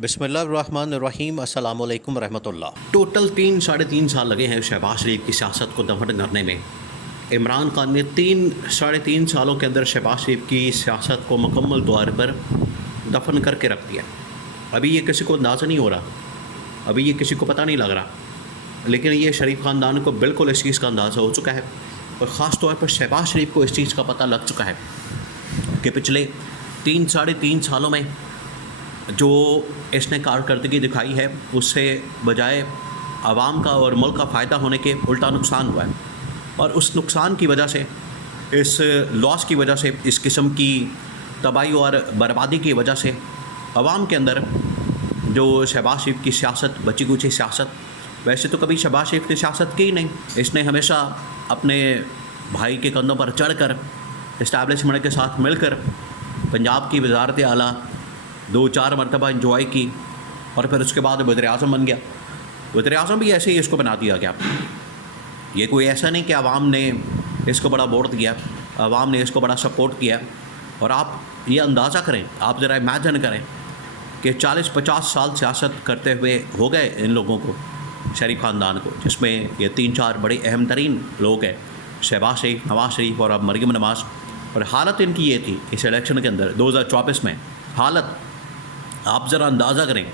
بسم اللہ الرحمن الرحیم السلام علیکم ورحمۃ اللہ۔ ٹوٹل 3 ساڑھے 3 سال لگے ہیں شہباز شریف کی سیاست کو دفن کرنے میں۔ عمران خان نے 3 سالوں کے اندر شہباز شریف کی سیاست کو مکمل طور پر دفن کر کے رکھ دیا۔ ابھی یہ کسی کو اندازہ نہیں ہو رہا، ابھی یہ کسی کو پتہ نہیں لگ رہا، لیکن یہ شریف خاندان کو بالکل اس چیز کا اندازہ ہو چکا ہے، اور خاص طور پر شہباز شریف کو اس چیز کا پتہ لگ چکا ہے کہ پچھلے 3 سالوں میں جو اس نے کارکردگی دکھائی ہے اس سے بجائے عوام کا اور ملک کا فائدہ ہونے کے الٹا نقصان ہوا ہے، اور اس نقصان کی وجہ سے، اس لاس کی وجہ سے، اس قسم کی تباہی اور بربادی کی وجہ سے عوام کے اندر جو شہباز شریف کی سیاست، بچی کچی سیاست، ویسے تو کبھی شہباز شریف کی سیاست کی ہی نہیں، اس نے ہمیشہ اپنے بھائی کے کندھوں پر چڑھ کر اسٹیبلشمنٹ کے ساتھ مل کر پنجاب کی وزارت اعلیٰ 2-4 مرتبہ انجوائے کی، اور پھر اس کے بعد وزیر اعظم بن گیا۔ وزیر اعظم بھی ایسے ہی اس کو بنا دیا گیا۔ یہ کوئی ایسا نہیں کہ عوام نے اس کو بڑا ووٹ دیا، عوام نے اس کو بڑا سپورٹ کیا۔ اور آپ یہ اندازہ کریں، آپ ذرا امیجن کریں کہ 40-50 سال سیاست کرتے ہوئے ہو گئے ان لوگوں کو، شریف خاندان کو، جس میں یہ 3-4 بڑے اہم ترین لوگ ہیں، شہباز شریف، نواز شریف اور اب مریم نواز۔ اور حالت ان کی یہ تھی اس الیکشن کے اندر 2024 میں، حالت آپ ذرا اندازہ کریں،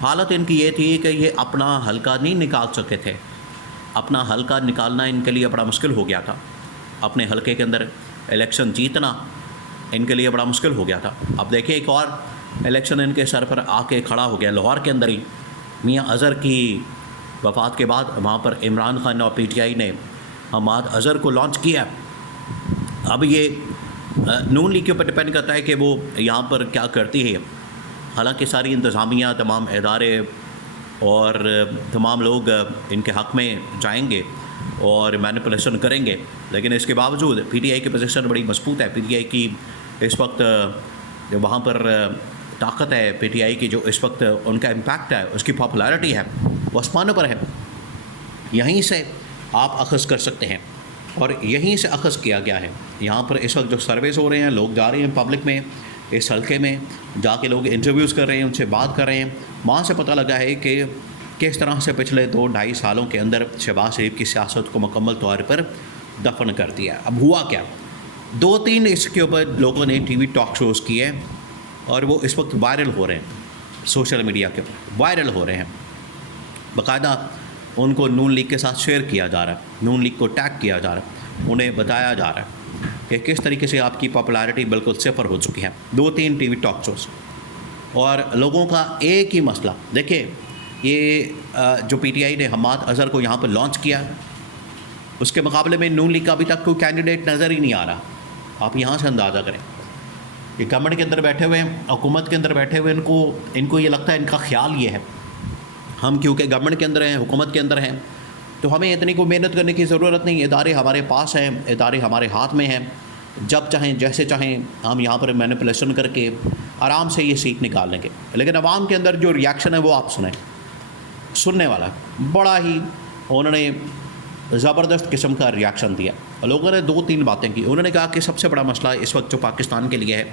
حالت ان کی یہ تھی کہ یہ اپنا حلقہ نہیں نکال سکے تھے۔ اپنا حلقہ نکالنا ان کے لیے بڑا مشکل ہو گیا تھا، اپنے حلقے کے اندر الیکشن جیتنا ان کے لیے بڑا مشکل ہو گیا تھا۔ اب دیکھیں ایک اور الیکشن ان کے سر پر آ کے کھڑا ہو گیا، لاہور کے اندر ہی میاں اظہر کی وفات کے بعد وہاں پر عمران خان اور پی ٹی آئی نے حماد اظہر کو لانچ کیا۔ اب یہ نون لیگ کے اوپر ڈپینڈ کرتا ہے کہ وہ یہاں پر کیا کرتی ہے۔ حالانکہ ساری انتظامیہ، تمام ادارے اور تمام لوگ ان کے حق میں جائیں گے اور مینیپولیشن کریں گے، لیکن اس کے باوجود پی ٹی آئی کی پوزیشن بڑی مضبوط ہے۔ پی ٹی آئی کی اس وقت وہاں پر طاقت ہے، پی ٹی آئی کی جو اس وقت ان کا امپیکٹ ہے، اس کی پاپولیرٹی ہے، وہ آسمانوں پر ہے۔ یہیں سے آپ اخذ کر سکتے ہیں، اور یہیں سے اخذ کیا گیا ہے۔ یہاں پر اس وقت جو سرویز ہو رہے ہیں، لوگ جا رہے ہیں پبلک میں، اس حلقے میں جا کے لوگ انٹرویوز کر رہے ہیں، ان سے بات کر رہے ہیں، وہاں سے پتہ لگا ہے کہ کس طرح سے پچھلے 2-2.5 سالوں کے اندر شہباز شریف کی سیاست کو مکمل طور پر دفن کر دیا۔ اب ہوا کیا، 2-3 اس کے اوپر لوگوں نے ٹی وی ٹاک شوز کیے، اور وہ اس وقت وائرل ہو رہے ہیں، سوشل میڈیا کے اوپر وائرل ہو رہے ہیں، باقاعدہ ان کو نون لیگ کے ساتھ شیئر کیا جا رہا ہے، نون لیگ کو ٹیگ کیا جا رہا ہے، انہیں بتایا جا رہا ہے کہ کس طریقے سے آپ کی پاپولیرٹی بالکل صفر ہو چکی ہے۔ 2-3 ٹی وی ٹاک شوز، اور لوگوں کا ایک ہی مسئلہ، دیکھیں یہ جو پی ٹی آئی نے حماد اظہر کو یہاں پر لانچ کیا، اس کے مقابلے میں نون لیگ کا ابھی تک کوئی کینڈیڈیٹ نظر ہی نہیں آ رہا۔ آپ یہاں سے اندازہ کریں، یہ گورنمنٹ کے اندر بیٹھے ہوئے ہیں، حکومت کے اندر بیٹھے ہوئے، ان کو یہ لگتا ہے، ان کا خیال یہ ہے، ہم کیونکہ گورنمنٹ کے اندر ہیں، حکومت کے اندر ہیں، تو ہمیں اتنی کوئی محنت کرنے کی ضرورت نہیں، ادارے ہمارے پاس ہیں، ادارے ہمارے ہاتھ میں ہیں، جب چاہیں جیسے چاہیں ہم یہاں پر مینیپولیشن کر کے آرام سے یہ سیٹ نکال لیں گے۔ لیکن عوام کے اندر جو ریاکشن ہے وہ آپ سنیں، سننے والا بڑا ہی انہوں نے زبردست قسم کا ریاکشن دیا۔ لوگوں نے 2-3 باتیں کی۔ انہوں نے کہا کہ سب سے بڑا مسئلہ اس وقت جو پاکستان کے لیے ہے،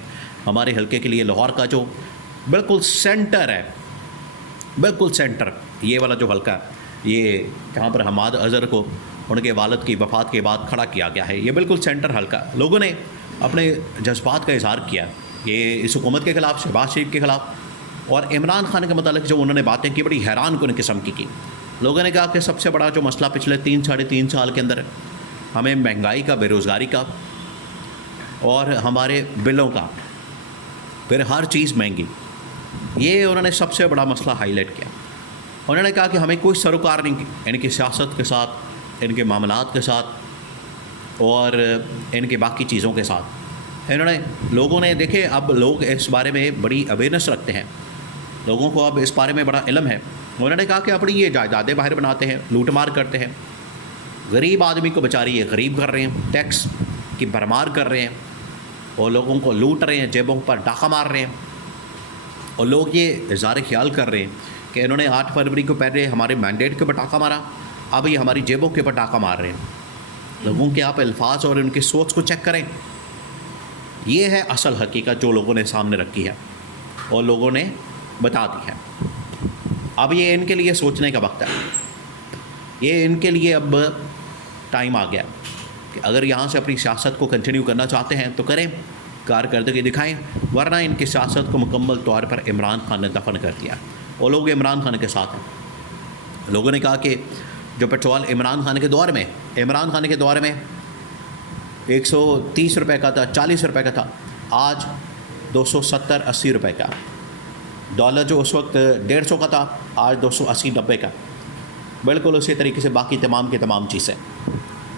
ہمارے حلقے کے لیے، لاہور کا جو بالکل سینٹر ہے، بالکل سینٹر، یہ والا جو حلقہ ہے، یہ جہاں پر حماد اظہر کو ان کے والد کی وفات کے بعد کھڑا کیا گیا ہے، یہ بالکل سینٹر حلقہ، لوگوں نے اپنے جذبات کا اظہار کیا، یہ اس حکومت کے خلاف، شہباز شریف کے خلاف، اور عمران خان کے متعلق جو انہوں نے باتیں کی، بڑی حیران کن قسم کی۔ لوگوں نے کہا کہ سب سے بڑا جو مسئلہ پچھلے 3-3.5 سال کے اندر ہمیں مہنگائی کا، بے روزگاری کا، اور ہمارے بلوں کا، پھر ہر چیز مہنگی، یہ انہوں نے سب سے بڑا مسئلہ ہائی لائٹ کیا۔ انہوں نے کہا کہ ہمیں کوئی سروکار نہیں کی ان کی سیاست کے ساتھ، ان کے معاملات کے ساتھ، اور ان کے باقی چیزوں کے ساتھ۔ لوگوں نے دیکھے، اب لوگ اس بارے میں بڑی اویئرنیس رکھتے ہیں، لوگوں کو اب اس بارے میں بڑا علم ہے۔ انہوں نے کہا کہ اپنی یہ جائیدادیں باہر بناتے ہیں، لوٹ مار کرتے ہیں، غریب آدمی کو بیچاری یہ غریب کر رہے ہیں، ٹیکس کی بھرمار کر رہے ہیں، اور لوگوں کو لوٹ رہے ہیں، جیبوں پر ڈاکہ مار رہے ہیں، اور لوگ یہ اظہار خیال کر رہے ہیں کہ انہوں نے 8 فروری کو پہلے ہمارے مینڈیٹ کے اوپر ڈاکہ مارا، اب یہ ہماری جیبوں کے اوپر ڈاکہ مار رہے ہیں۔ لوگوں کے آپ الفاظ اور ان کی سوچ کو چیک کریں، یہ ہے اصل حقیقت جو لوگوں نے سامنے رکھی ہے، اور لوگوں نے بتا دی ہے. اب یہ ان کے لیے سوچنے کا وقت ہے. یہ ان کے لیے اب ٹائم آ گیا کہ اگر یہاں سے اپنی سیاست کو کنٹینیو کرنا چاہتے ہیں تو کریں, کارکردگی دکھائیں, ورنہ ان کی سیاست کو مکمل طور پر عمران خان نے دفن کر دیا. وہ لوگ عمران خان کے ساتھ ہیں. لوگوں نے کہا کہ جو پیٹرول عمران خان کے دور میں 130 روپے کا تھا, 40 روپے کا تھا, آج 270-80 روپے کا. ڈالر جو اس وقت 150 کا تھا, آج 280-90 کا. بالکل اسی طریقے سے باقی تمام کی تمام چیزیں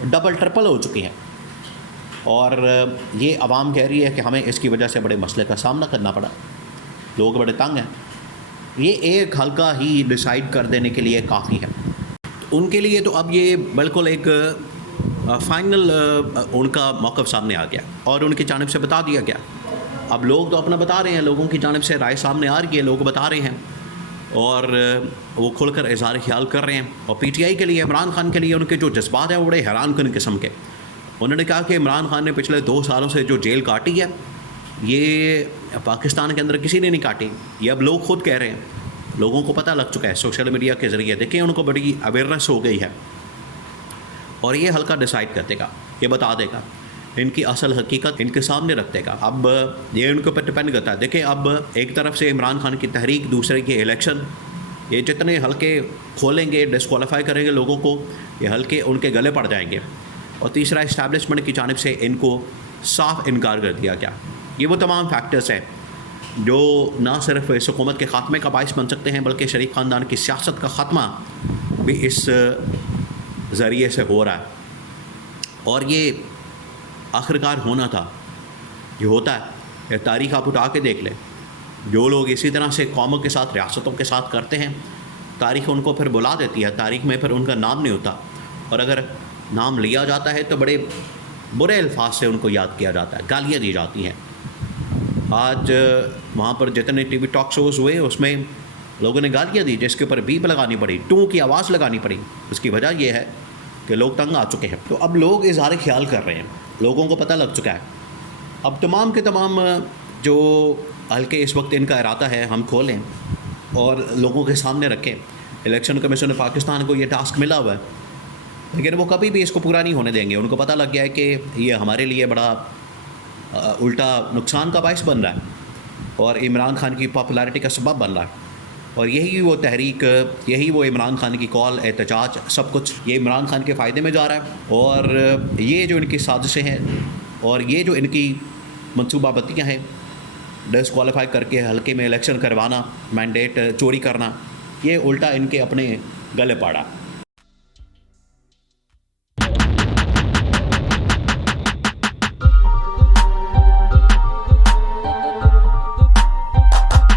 ڈبل ٹرپل ہو چکی ہیں. اور یہ عوام کہہ رہی ہے کہ ہمیں اس کی وجہ سے بڑے مسئلے کا سامنا کرنا پڑا, لوگ بڑے تنگ ہیں. یہ ایک حلقہ ہی ڈیسائیڈ کر دینے کے لیے کافی ہے ان کے لیے. تو اب یہ بالکل ایک فائنل ان کا موقف سامنے آ گیا اور ان کی جانب سے بتا دیا گیا. اب لوگ تو اپنا بتا رہے ہیں, لوگوں کی جانب سے رائے سامنے آ رہی ہے, لوگ بتا رہے ہیں اور وہ کھل کر اظہار خیال کر رہے ہیں. اور پی ٹی آئی کے لیے, عمران خان کے لیے ان کے جو جذبات ہیں وہ بڑے حیران کن قسم کے. انہوں نے کہا کہ عمران خان نے پچھلے 2 سالوں سے جو جیل کاٹی ہے یہ پاکستان کے اندر کسی نے نہیں کاٹی. یہ اب لوگ خود کہہ رہے ہیں, لوگوں کو پتہ لگ چکا ہے سوشل میڈیا کے ذریعے. دیکھیں ان کو بڑی اویئرنیس ہو گئی ہے اور یہ حلقہ ڈیسائیڈ کر دے گا, یہ بتا دے گا, ان کی اصل حقیقت ان کے سامنے رکھ دے گا. اب یہ ان کے اوپر ڈپینڈ کرتا ہے. دیکھیں اب ایک طرف سے عمران خان کی تحریک, دوسرے کے الیکشن, یہ جتنے حلقے کھولیں گے, ڈسکوالیفائی کریں گے لوگوں کو, یہ حلقے ان کے گلے پڑ جائیں گے. اور تیسرا, اسٹیبلشمنٹ کی جانب سے ان کو صاف انکار کر دیا گیا. یہ وہ تمام فیکٹرز ہیں جو نہ صرف اس حکومت کے خاتمے کا باعث بن سکتے ہیں بلکہ شریف خاندان کی سیاست کا خاتمہ بھی اس ذریعے سے ہو رہا ہے. اور یہ آخرکار ہونا تھا, یہ ہوتا ہے. یہ تاریخ آپ اٹھا کے دیکھ لیں, جو لوگ اسی طرح سے قوموں کے ساتھ, ریاستوں کے ساتھ کرتے ہیں, تاریخ ان کو پھر بلا دیتی ہے. تاریخ میں پھر ان کا نام نہیں ہوتا, اور اگر نام لیا جاتا ہے تو بڑے برے الفاظ سے ان کو یاد کیا جاتا ہے, گالیاں دی جاتی ہیں. آج وہاں پر جتنے ٹی وی ٹاک شوز ہوئے اس میں لوگوں نے گالیاں دی, جس کے اوپر بیپ لگانی پڑی, ٹو کی آواز لگانی پڑی. اس کی وجہ یہ ہے کہ لوگ تنگ آ چکے ہیں. تو اب لوگ اظہار خیال کر رہے ہیں, لوگوں کو پتہ لگ چکا ہے. اب تمام کے تمام جو حلقے اس وقت ان کا ارادہ ہے ہم کھولیں اور لوگوں کے سامنے رکھیں. الیکشن کمیشن پاکستان کو یہ ٹاسک ملا ہوا ہے, لیکن وہ کبھی بھی اس کو پورا نہیں ہونے دیں گے. ان کو پتہ لگ گیا ہے کہ یہ ہمارے لیے بڑا الٹا نقصان کا باعث بن رہا ہے اور عمران خان کی پاپولیرٹی کا سبب بن رہا ہے. اور یہی وہ تحریک, یہی وہ عمران خان کی کال, احتجاج, سب کچھ یہ عمران خان کے فائدے میں جا رہا ہے. اور یہ جو ان کی سازشیں ہیں اور یہ جو ان کی منصوبہ بندیاں ہیں, ڈسکوالیفائی کر کے حلقے میں الیکشن کروانا, مینڈیٹ چوری کرنا, یہ الٹا ان کے اپنے گلے پاڑا.